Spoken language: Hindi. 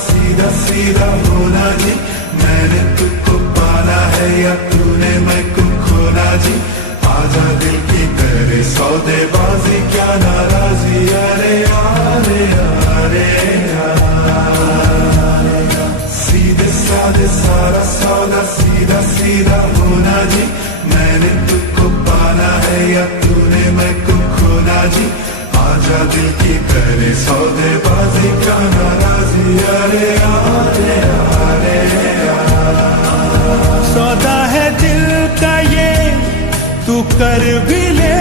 सीधा सीधा होना जी, मैंने तुझको पाला है या तूने मैं को खोला जी, आजा दिल की करे सौदेबाजी क्या नाराजी, अरे यारे यारे सीधे साधे सारा सौदा सीधा सीधा होना जी, मैंने तुझको पाला है या तूने मैं को खोला जी, आजा दिल की करे सौदेबाजी क्या नाराजी, अरे यारे यारे सौदा है दिल का ये तू कर भी ले।